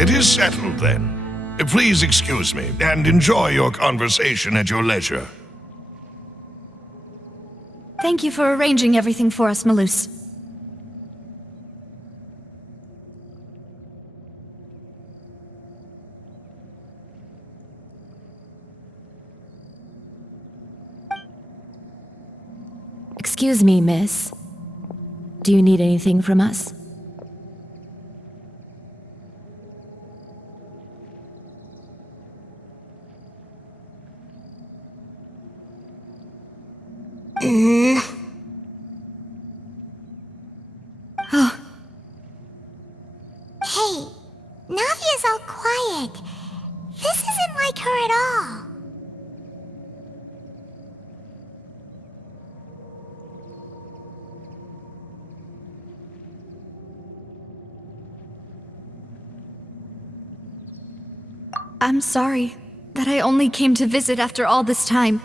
It is settled then. Please excuse me, and enjoy your conversation at your leisure. Thank you for arranging everything for us, Malus. Excuse me, miss. Do you need anything from us? Hey, Navia's all quiet. This isn't like her at all. I'm sorry that I only came to visit after all this time.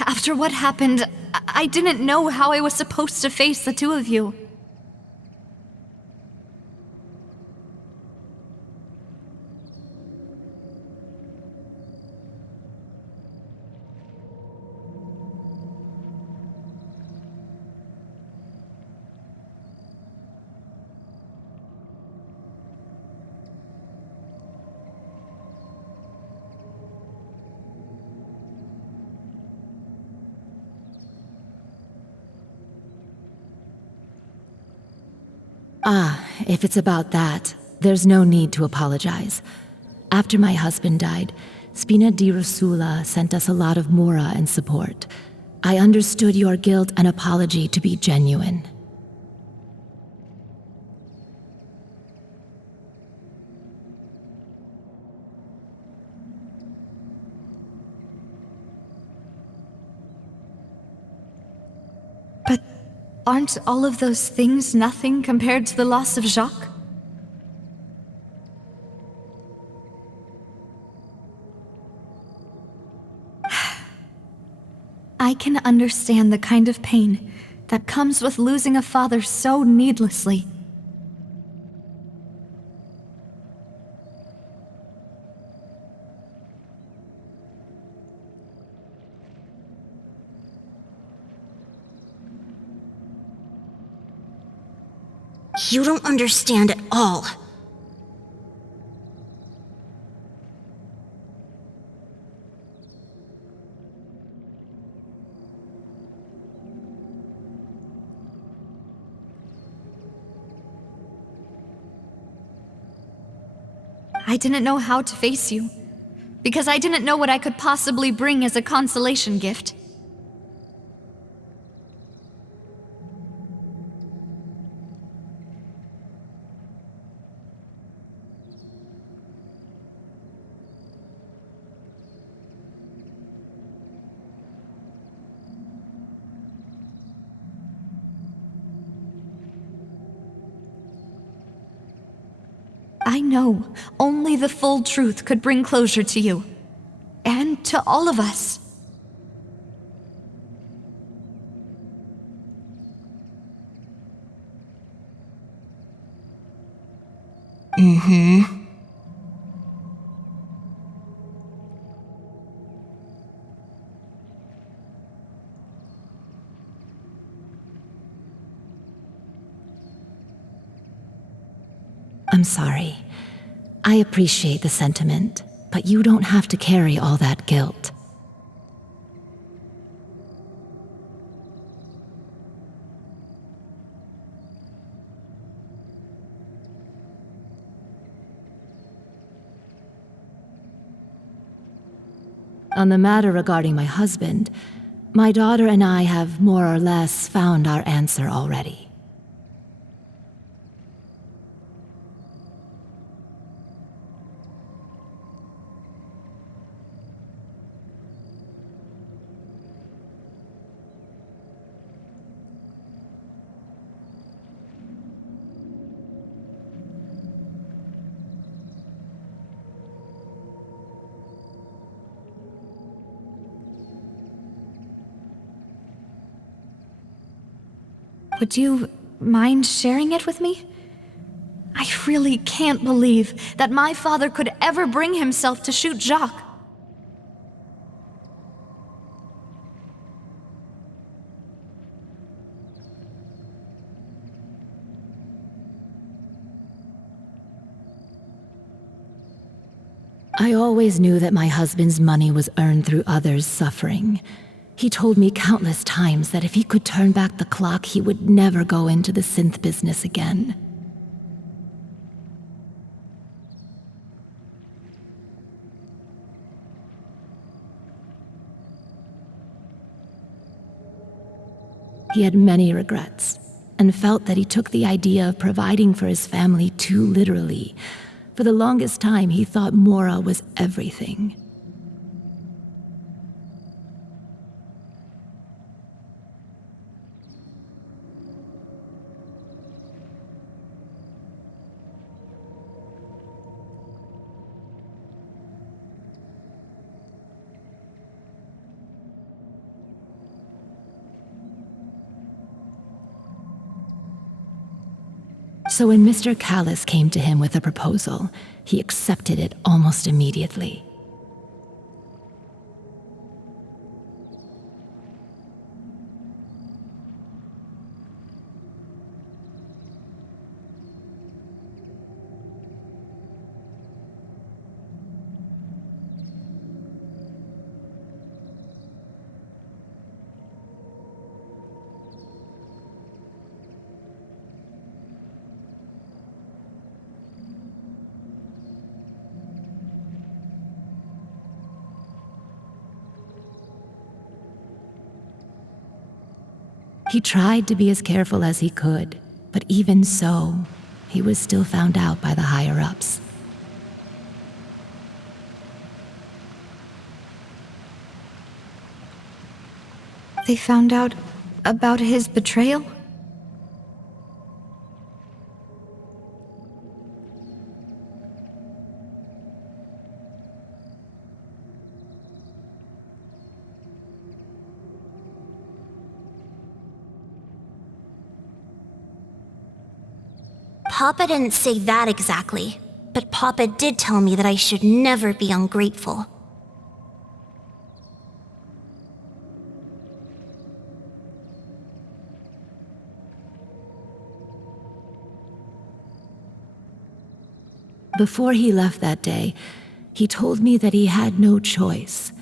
After what happened, I didn't know how I was supposed to face the two of you. If it's about that, there's no need to apologize. After my husband died, Spina di Rosula sent us a lot of mora and support. I understood your guilt and apology to be genuine. But aren't all of those things nothing compared to the loss of Jacques? I can understand the kind of pain that comes with losing a father so needlessly. You don't understand at all. I didn't know how to face you, because I didn't know what I could possibly bring as a consolation gift. I know only the full truth could bring closure to you, and to all of us. I'm sorry. I appreciate the sentiment, but you don't have to carry all that guilt. On the matter regarding my husband, my daughter and I have more or less found our answer already. Would you mind sharing it with me? I really can't believe that my father could ever bring himself to shoot Jacques. I always knew that my husband's money was earned through others' suffering. He told me countless times that if he could turn back the clock, he would never go into the synth business again. He had many regrets, and felt that he took the idea of providing for his family too literally. For the longest time, he thought Mora was everything. So when Mr. Callis came to him with a proposal, he accepted it almost immediately. He tried to be as careful as he could, but even so, he was still found out by the higher-ups. They found out about his betrayal? Papa didn't say that exactly, but Papa did tell me that I should never be ungrateful. Before he left that day, he told me that he had no choice.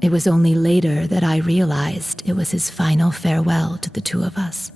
It was only later that I realized it was his final farewell to the two of us.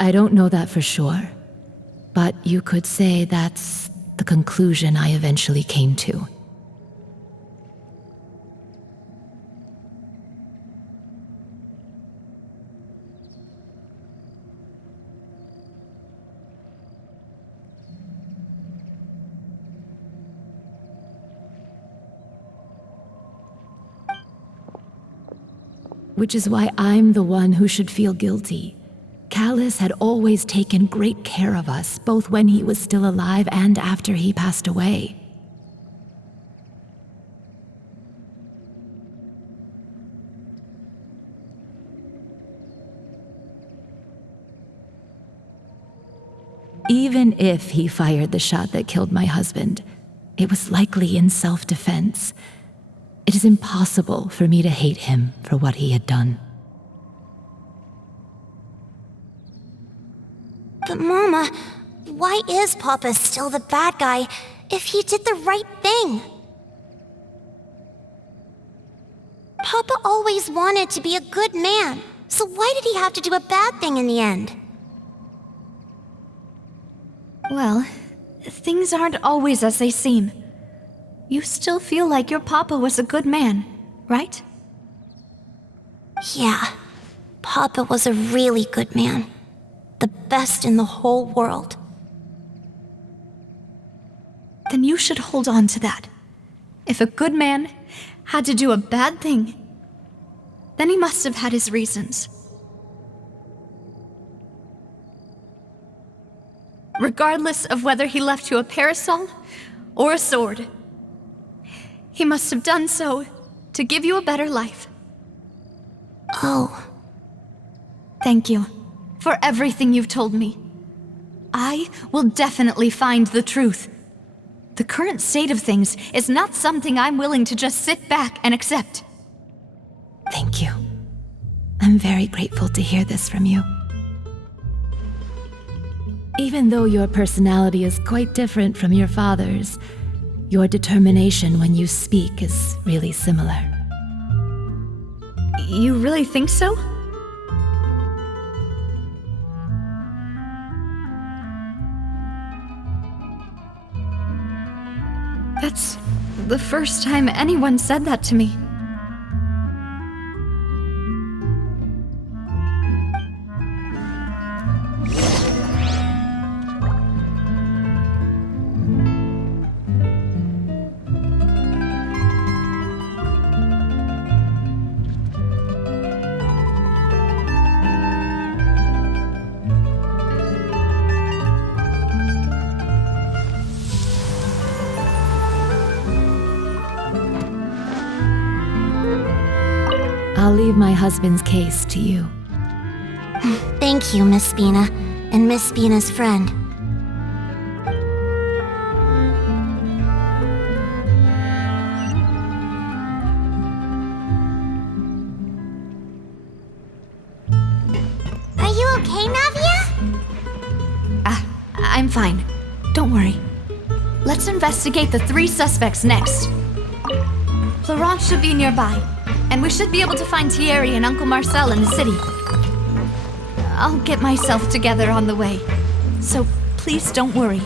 I don't know that for sure, but you could say that's the conclusion I eventually came to. Which is why I'm the one who should feel guilty. Callis had always taken great care of us, both when he was still alive and after he passed away. Even if he fired the shot that killed my husband, it was likely in self-defense. It is impossible for me to hate him for what he had done. But Mama, why is Papa still the bad guy if he did the right thing? Papa always wanted to be a good man, so why did he have to do a bad thing in the end? Well, things aren't always as they seem. You still feel like your papa was a good man, right? Yeah, Papa was a really good man. The best in the whole world. Then you should hold on to that. If a good man had to do a bad thing, then he must have had his reasons. Regardless of whether he left you a parasol or a sword, he must have done so to give you a better life. Oh. Thank you for everything you've told me. I will definitely find the truth. The current state of things is not something I'm willing to just sit back and accept. Thank you. I'm very grateful to hear this from you. Even though your personality is quite different from your father's, your determination when you speak is really similar. You really think so? That's the first time anyone said that to me. I'll leave my husband's case to you. Thank you, Miss Spina, and Miss Spina's friend. Are you okay, Navia? I'm fine. Don't worry. Let's investigate the 3 suspects next. Florence should be nearby, and we should be able to find Thierry and Uncle Marcel in the city. I'll get myself together on the way, so please don't worry.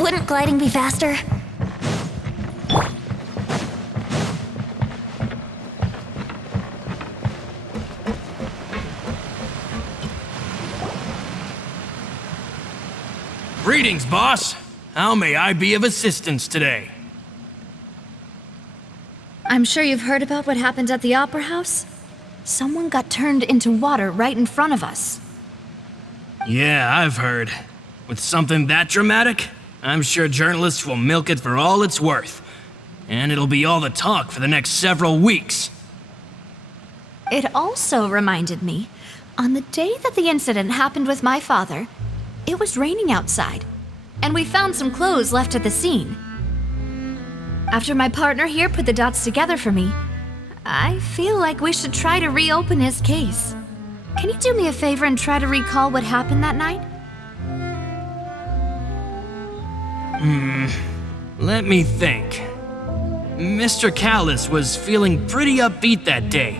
Wouldn't gliding be faster? Greetings, boss. How may I be of assistance today? I'm sure you've heard about what happened at the Opera House. Someone got turned into water right in front of us. Yeah, I've heard. With something that dramatic, I'm sure journalists will milk it for all it's worth. And it'll be all the talk for the next several weeks. It also reminded me, on the day that the incident happened with my father, it was raining outside, and we found some clothes left at the scene. After my partner here put the dots together for me, I feel like we should try to reopen his case. Can you do me a favor and try to recall what happened that night? Let me think. Mr. Callis was feeling pretty upbeat that day.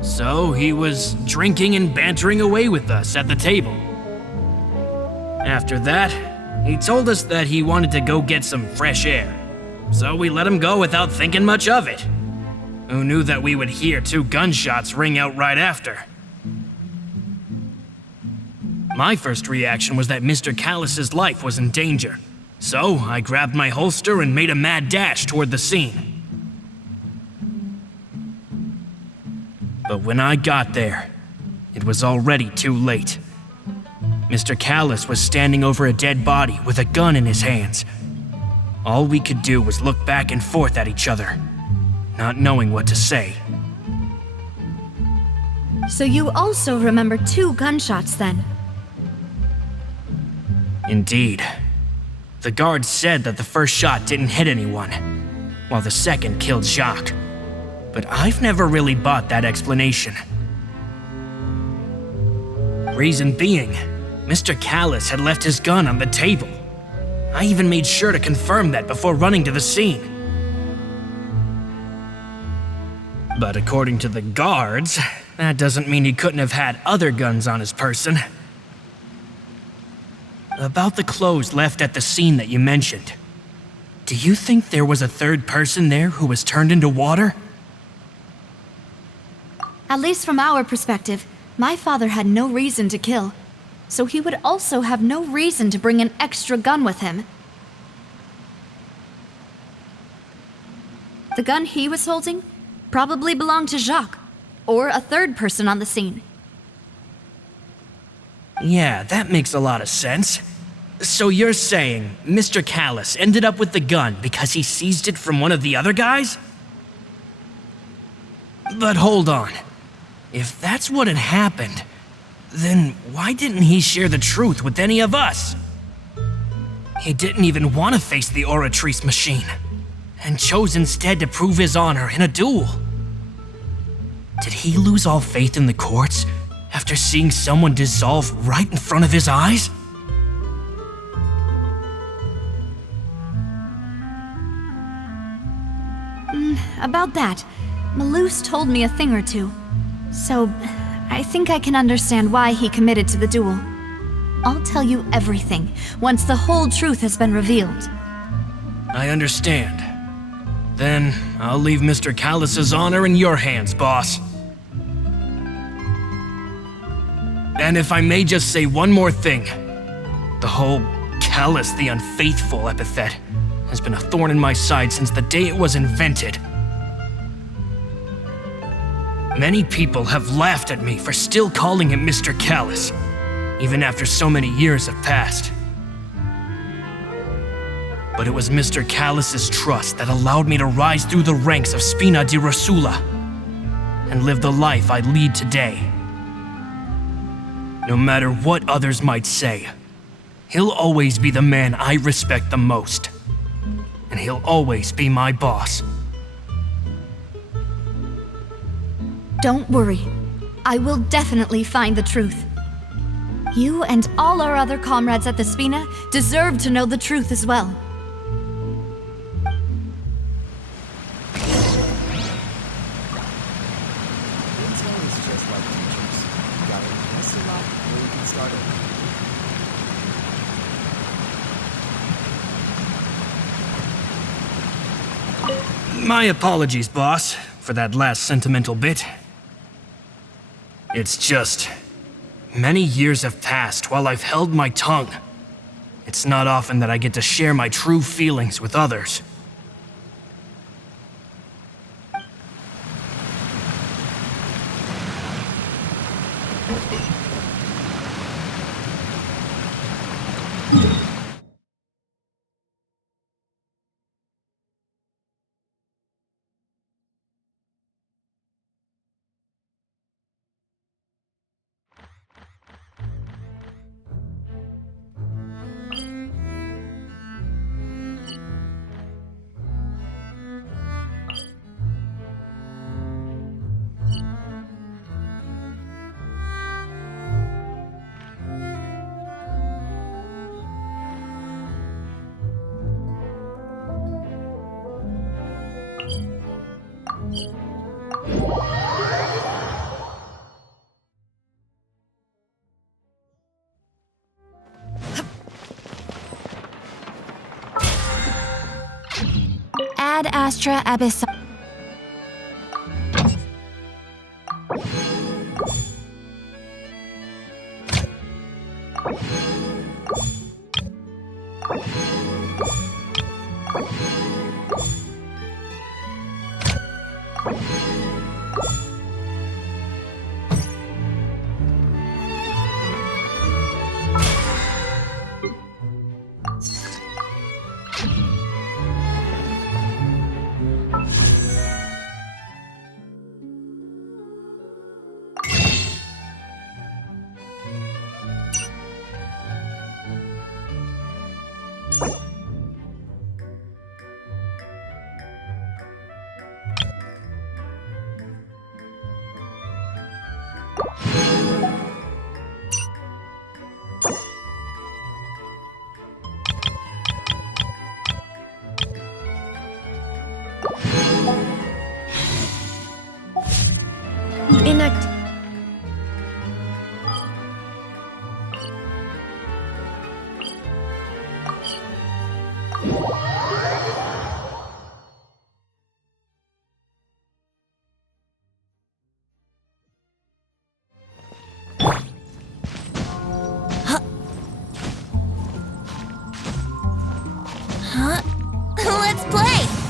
So he was drinking and bantering away with us at the table. After that, he told us that he wanted to go get some fresh air. So we let him go without thinking much of it. Who knew that we would hear 2 gunshots ring out right after? My first reaction was that Mr. Callis's life was in danger. So I grabbed my holster and made a mad dash toward the scene. But when I got there, it was already too late. Mr. Callis was standing over a dead body with a gun in his hands. All we could do was look back and forth at each other, not knowing what to say. So you also remember 2 gunshots then? Indeed. The guard said that the first shot didn't hit anyone, while the second killed Jacques. But I've never really bought that explanation. Reason being, Mr. Callis had left his gun on the table. I even made sure to confirm that before running to the scene. But according to the guards, that doesn't mean he couldn't have had other guns on his person. About the clothes left at the scene that you mentioned. Do you think there was a third person there who was turned into water? At least from our perspective, my father had no reason to kill, so he would also have no reason to bring an extra gun with him. The gun he was holding probably belonged to Jacques, or a third person on the scene. Yeah, that makes a lot of sense. So you're saying Mr. Callus ended up with the gun because he seized it from one of the other guys? But hold on. If that's what had happened, then why didn't he share the truth with any of us? He didn't even want to face the Oratrice machine, and chose instead to prove his honor in a duel. Did he lose all faith in the courts after seeing someone dissolve right in front of his eyes? About that, Malus told me a thing or two, so I think I can understand why he committed to the duel. I'll tell you everything once the whole truth has been revealed. I understand. Then I'll leave Mr. Callus's honor in your hands, boss. And if I may just say one more thing, the whole Callus the Unfaithful epithet has been a thorn in my side since the day it was invented. Many people have laughed at me for still calling him Mr. Callus, even after so many years have passed. But it was Mr. Callus's trust that allowed me to rise through the ranks of Spina di Rosula and live the life I lead today. No matter what others might say, he'll always be the man I respect the most, and he'll always be my boss. Don't worry. I will definitely find the truth. You and all our other comrades at the Spina deserve to know the truth as well. My apologies, boss, for that last sentimental bit. It's just, many years have passed while I've held my tongue. It's not often that I get to share my true feelings with others. Ad Astra Abyss. Inact. Huh? Let's play!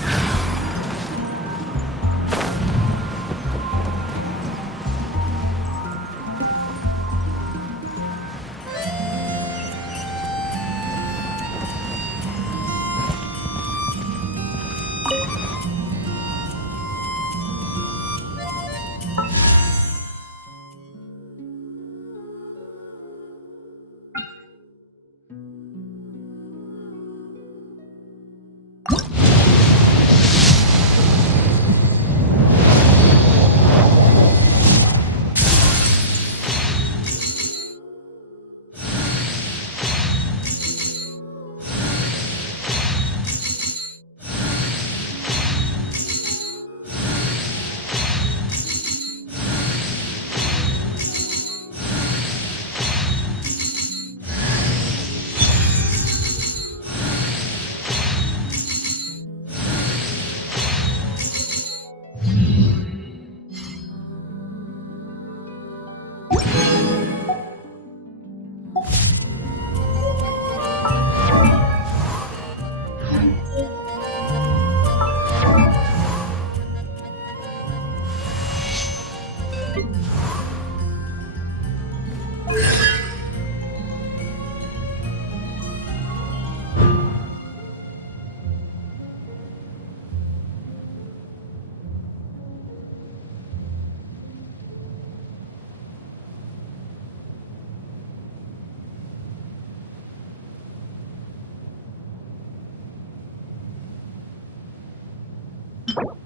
You